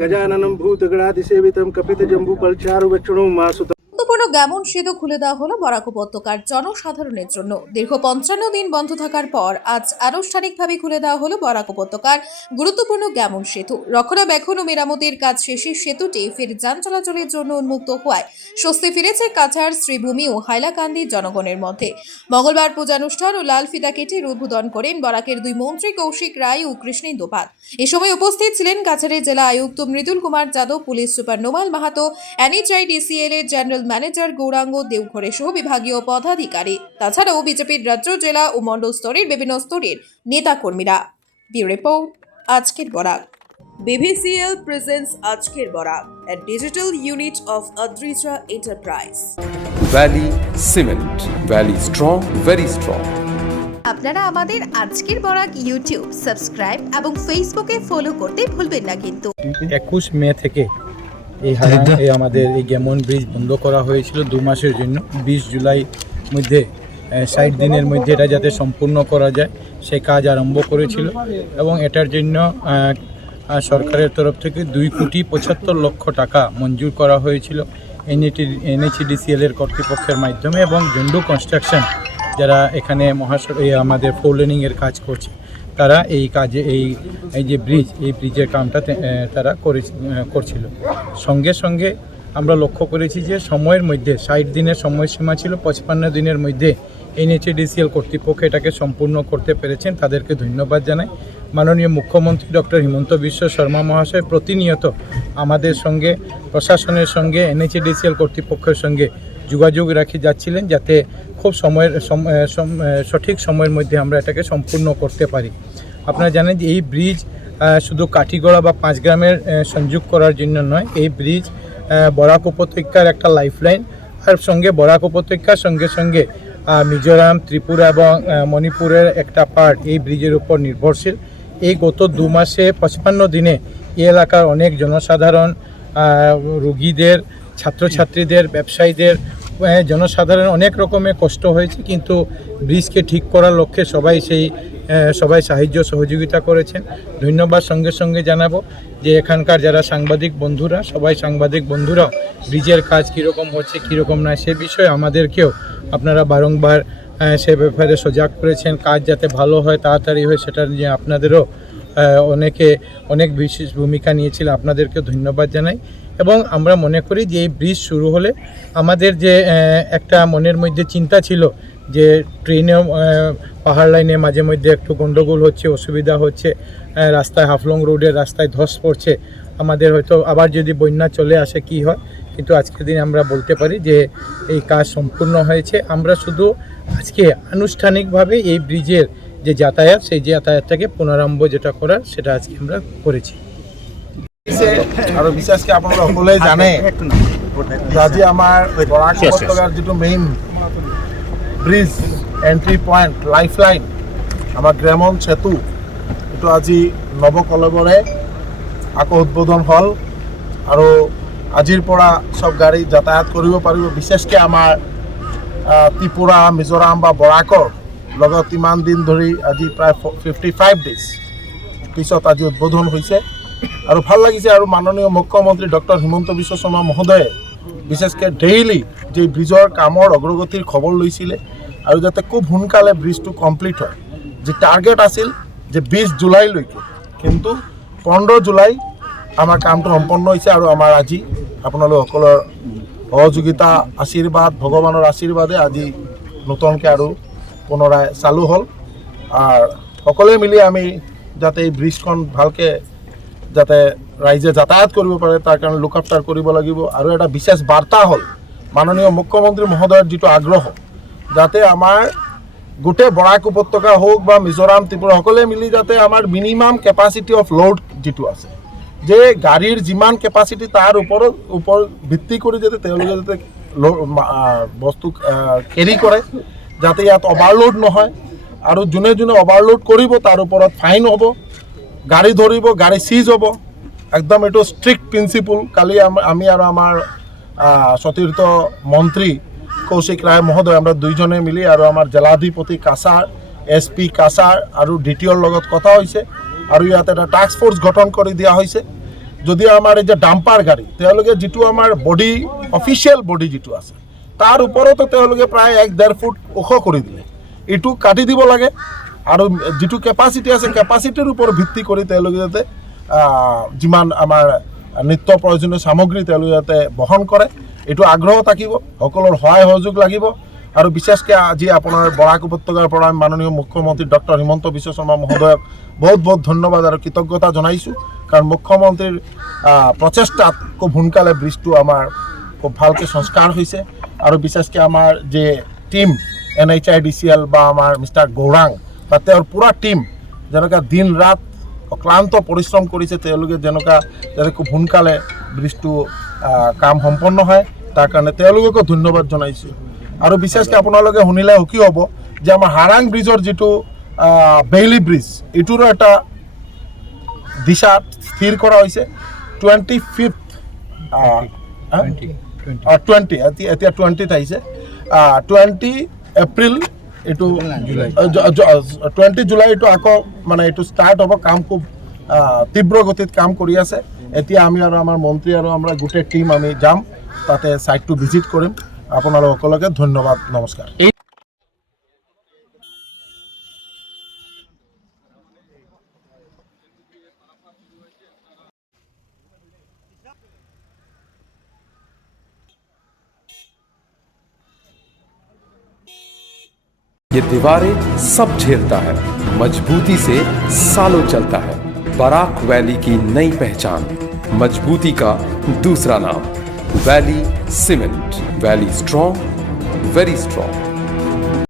गजाननं भूतगणाधिसेवितं कपितजम्बूफलचारुवेक्षणं मासुतं। গুরুত্বপূর্ণ গ্যামন সেতু খুলে দেওয়া হলো বরাক উপত্যকার জনসাধারণের জন্য। দীর্ঘ 55 দিন বন্ধ থাকার পর আজ আনুষ্ঠানিকভাবে খুলে দেওয়া হলো বরাক উপত্যকার গুরুত্বপূর্ণ গ্যামন সেতু। রক্ষণাবেক্ষণ ও মেরামতির কাজ শেষে সেতুটি ফের যান চলাচলের জন্য উন্মুক্ত হওয়ায় স্বস্তি ফিরেছে কাছাড়, শ্রীভূমি ও হাইলাকান্দির জনগণের মধ্যে। মঙ্গলবার পূজানুষ্ঠান ও লাল ফিতা কেটে উদ্বোধন করেন বরাকের দুই মন্ত্রী কৌশিক রায় ও কৃষ্ণেন্দু পাল। এ সময় উপস্থিত ছিলেন কাছাড়ের জেলা আয়ুক্ত Mridul Kumar Yadav, police super Nomal Mahato, NHIDCL এর জেনারেল ম্যানেজার গৌরাঙ্গ দেওঘরে সহ বিভাগীয় পদাধিকারী। তাছাড়াও বিজেপির রাজ্য, জেলা ও মণ্ডল স্তরের বিভিন্ন স্তরের নেতা কর্মীরা। ব্যুরো রিপোর্ট, আজকের বরাক। BVCL presents আজকের Barak, a digital unit of Adrija Enterprise. Valley Cement. Valley strong, very strong. আপনারা আমাদের আজকের বরাক ইউটিউব সাবস্ক্রাইব এবং ফেসবুকে ফলো করতে ভুলবেন না কিন্তু। 21 মে থেকে এই আমাদের এই গ্যামন ব্রিজ বন্ধ করা হয়েছিল 2 মাসের জন্য। 20 জুলাই মধ্যে 60 দিনের মধ্যে এটা যাতে সম্পূর্ণ করা যায় সেই কাজ আরম্ভ করেছিল এবং এটার জন্য সরকারের তরফ থেকে 2,75,00,000 টাকা মঞ্জুর করা হয়েছিল NHIDCL এর কর্তৃপক্ষের মাধ্যমে এবং জন্ডু কনস্ট্রাকশন যারা এখানে আমাদের 4 লেনিংয়ের কাজ করছে তারা এই কাজে এই যে ব্রিজের কামটা তারা করছিল। সঙ্গে সঙ্গে আমরা লক্ষ্য করেছি যে সময়ের মধ্যে 60 দিনের সময়সীমা ছিল, 55 দিনের মধ্যে NHIDCL কর্তৃপক্ষ এটাকে সম্পূর্ণ করতে পেরেছেন। তাদেরকে ধন্যবাদ জানাই। মাননীয় মুখ্যমন্ত্রী ডক্টর হিমন্ত বিশ্ব শর্মা মহাশয় প্রতিনিয়ত আমাদের সঙ্গে, প্রশাসনের সঙ্গে, NHIDCL কর্তৃপক্ষের সঙ্গে যোগাযোগ রাখি যাচ্ছিলেন যাতে খুব সঠিক সময়ের মধ্যে আমরা এটাকে সম্পূর্ণ করতে পারি। আপনারা জানেন যে এই ব্রিজ শুধু কাঠিগড়া বা 5 গ্রামের সংযোগ করার জন্য নয়, এই ব্রিজ বরাক উপত্যকার একটা লাইফলাইন। আর সঙ্গে বরাক উপত্যকার সঙ্গে সঙ্গে মিজোরাম, ত্রিপুরা এবং মণিপুরের একটা পার্ট এই ব্রিজের উপর নির্ভরশীল। এই গত 2 মাসে 55 দিনে এই এলাকার অনেক জনসাধারণ, রোগীদের, ছাত্রছাত্রীদের, ব্যবসায়ীদের, জনসাধারণ অনেক রকমের কষ্ট হয়েছে, কিন্তু ব্রিজকে ঠিক করার লক্ষ্যে সবাই সাহায্য সহযোগিতা করেছেন। ধন্যবাদ সঙ্গে সঙ্গে জানাবো যে এখানকার যারা সাংবাদিক বন্ধুরা, সাংবাদিক বন্ধুরাও ব্রিজের কাজ কীরকম হচ্ছে কীরকম না সে বিষয়ে আমাদেরকেও আপনারা বারংবার সে ব্যাপারে সজাগ করেছেন। কাজ যাতে ভালো হয়, তাড়াতাড়ি হয়, সেটা নিয়ে আপনাদেরও অনেক বিশেষ ভূমিকা নিয়েছিল। আপনাদেরকে ধন্যবাদ জানাই এবং আমরা মনে করি যে এই ব্রিজ শুরু হলে আমাদের যে একটা মনের মধ্যে চিন্তা ছিল যে ট্রেনেও পাহাড় লাইনে মাঝে মধ্যে একটু গণ্ডগোল হচ্ছে, অসুবিধা হচ্ছে, রাস্তায় হাফলং রোডের রাস্তায় ধস পড়ছে, আমাদের হয়তো আবার যদি বন্যা চলে আসে কি হয়, কিন্তু আজকের দিনে আমরা বলতে পারি যে এই কাজ সম্পূর্ণ হয়েছে। আমরা শুধু আজকে আনুষ্ঠানিকভাবে এই ব্রিজের যে যাতায়াত, সেই যাতায়াতটাকে পুনরারম্ভ যেটা করার সেটা আজকে আমরা করেছি। আৰু বিশেষকৈ আপোনালোকে সকলোৱে জানে আজি আমাৰ বৰাক উপত্যকাৰ যিটো main bridge, entry point, lifeline, আমাৰ গ্যামন সেতু, এইটো আজি নৱকলেবৰে আকৌ উদ্বোধন হ'ল আৰু আজিৰ পৰা সব গাড়ী যাতায়াত কৰিব পাৰিব। বিশেষকৈ আমাৰ ত্ৰিপুৰা, মিজোৰাম বা বৰাকৰ লগত ইমান দিন ধৰি আজি প্ৰায় 55 ডেজ পিছত আজি উদ্বোধন হৈছে আৰু ভাল লাগিছে। আৰু মাননীয় মুখ্যমন্ত্ৰী ডক্টৰ হিমন্ত বিশ্ব শৰ্মা মহোদয়ে বিশেষকৈ ডেইলি যে ব্ৰিজৰ কামৰ অগ্ৰগতিৰ খবৰ লৈছিলে আৰু যাতে খুব সোনকালে ব্ৰিজটো কমপ্লিট হয়। যে টাৰ্গেট আছিল যে 20 জুলাইলৈকে, কিন্তু 15 জুলাই আমাৰ কামটো সম্পন্ন হৈছে আৰু আমাৰ আজি আপোনালোক সকলৰ সহযোগিতা, আশীৰ্বাদ, ভগৱানৰ আশীৰ্বাদে আজি নতুনকৈ আৰু পুনরায় চালু হ'ল। আর সকলে মিলি আমি যাতে এই ব্রিজখন ভালকে যাতে রাইজে যাতায়াত কৰিব পাৰে তাৰ কাৰণে লুক আফটাৰ কৰিব লাগিব। আৰু এটা বিশেষ বাৰ্তা হ'ল মাননীয় মুখ্যমন্ত্ৰী মহোদয়ৰ যিটো আগ্ৰহ যাতে আমাৰ গোটেই বৰাক উপত্যকা হোক বা মিজোৰাম, ত্ৰিপুৰা সকলে মিলি যাতে আমাৰ মিনিমাম কেপাচিটি অফ লোড যিটো আছে, যে গাড়ীৰ যিমান কেপাচিটি তাৰ ওপৰত ভিত্তি কৰি যাতে তেওঁলোকে যাতে বস্তু কেৰি কৰে, যাতে ইয়াত অভাৰলোড নহয়। আৰু যোনে অভাৰলোড কৰিব তাৰ ওপৰত ফাইন হ'ব, গাড়ী ধৰিব, গাড়ী চিজ হ'ব। একদম এইটো ষ্ট্ৰিক্ট প্ৰিন্সিপল। কালি আমি আৰু আমাৰ সতীৰ্থ মন্ত্ৰী কৌশিক ৰায় মহোদয় আমরা দুইজনে মিলি আৰু আমাৰ জিলাধিপতি কাছাৰ, SP কাছাৰ আৰু DTOৰ লগত কথা হৈছে আৰু ইয়াত এটা টাস্ক ফ'ৰ্চ গঠন কৰি দিয়া হৈছে। যদিও আমাৰ এই যে ডাম্পাৰ গাড়ী তেওঁলোকে যিটো আমাৰ বডি অফিচিয়েল বডি যিটো আছে তাৰ ওপৰতো তেওঁলোকে প্ৰায় 1-1.5 ফুট ওখ কৰি দিলে। এইটো কাটি দিব লাগে আৰু যিটো কেপাচিটি আছে কেপাচিটিৰ ওপৰত ভিত্তি কৰি তেওঁলোকে যাতে যিমান আমাৰ নিত্য প্ৰয়োজনীয় সামগ্ৰী তেওঁলোকে যাতে বহন কৰে এইটো আগ্ৰহ থাকিব, সকলোৰ সহায় সহযোগ লাগিব। আৰু বিশেষকৈ আজি আপোনাৰ বৰাক উপত্যকাৰ পৰা মাননীয় মুখ্যমন্ত্ৰী ডক্টৰ হিমন্ত বিশ্ব শৰ্মা মহোদয়ক বহুত বহুত ধন্যবাদ আৰু কৃতজ্ঞতা জনাইছোঁ, কাৰণ মুখ্যমন্ত্ৰীৰ প্ৰচেষ্টাত খুব সোনকালে ব্ৰিজটো আমাৰ খুব ভালকৈ সংস্কাৰ হৈছে। আৰু বিশেষকৈ আমাৰ যে টিম NHIDCL বা আমাৰ মিষ্টাৰ গৌৰাং বা তেওঁৰ পূৰা টিম যেনেকৈ দিন ৰাত অক্লান্ত পৰিশ্ৰম কৰিছে, তেওঁলোকে যেনেকুৱা যাতে খুব সোনকালে ব্ৰিজটো কাম সম্পন্ন হয় তাৰ কাৰণে তেওঁলোককো ধন্যবাদ জনাইছোঁ। আৰু বিশেষকৈ আপোনালোকে শুনিলে সুখী হ'ব যে আমাৰ হাৰাং ব্ৰিজৰ যিটো বেইলি ব্ৰিজ এইটোৰো এটা দিশা স্থিৰ কৰা হৈছে। 25 এতিয়া 20ত আহিছে, 20 এপ্ৰিল এইটো 20 জুলাই এইটো আকৌ মানে এইটো ষ্টাৰ্ট হ'ব। কাম খুব তীব্ৰ গতিত কাম কৰি আছে। এতিয়া আমি আৰু আমাৰ মন্ত্ৰী আৰু আমরা গোটেই টিম আমি যাম, তাতে সাইটটো ভিজিট কৰিম। আপোনালোক সকলোকে ধন্যবাদ, নমস্কাৰ। ये दीवारें सब झेलता है, मजबूती से सालों चलता है। बराक वैली की नई पहचान, मजबूती का दूसरा नाम, valley cement. Valley strong, very strong.